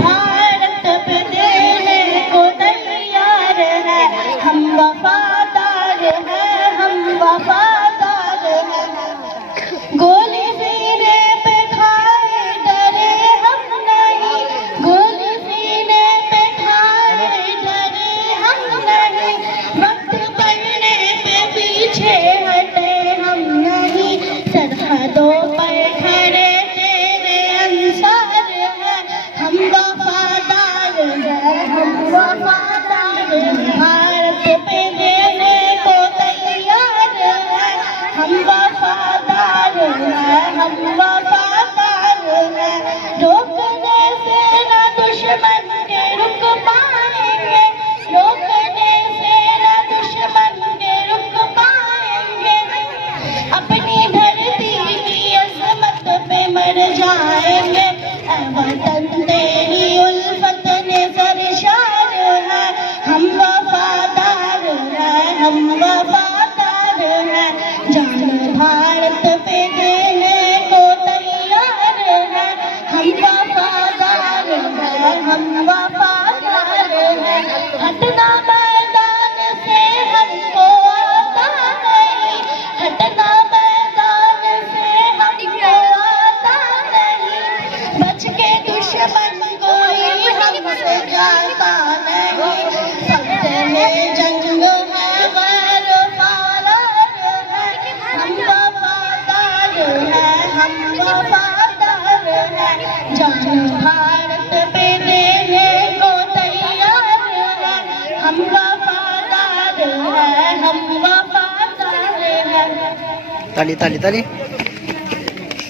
भारत पे देने को तैयार है, हम वफादार हैं, हम वफादार हैं। गोली सीने पे खाए डरे हम नहीं, गोली सीने पे खाए डरे हम नहीं, वक्त पड़ने पे पीछे हटे हम नहीं। सरहदों पर खड़े तेरे अंसार हैं, हम वफादार हैं, हम वफादार हैं। भारत पे देने को तैयार हैं, हम वफादार हैं, हम वफादार हैं। रोकने से ना दुश्मन के रुक पाएंगे, रोकने से ना दुश्मन के रुक पाएंगे। अपनी धरती की अजमत पे मर जाएंगे, ऐ वतन तेरी उल्फत ने सरशार है, हम वफादार हैं, हम वफादार हैं। जान भारत पे देने को तैयार है, हम वफादार हैं, हम वफादार हैं। हटना मैदान से हमको आता नहीं, हटना मैदान से हमको आता नहीं। बच के दुश्मन कोई हमसे जाता नहीं, सबसे में जंग है गैर फारार है, हम वफादार हैं, हम वफादार हैं। जान भारत पे देने को तैयार है, हम वफादार हैं, हम वफादार हैं। ताली ताली ताली।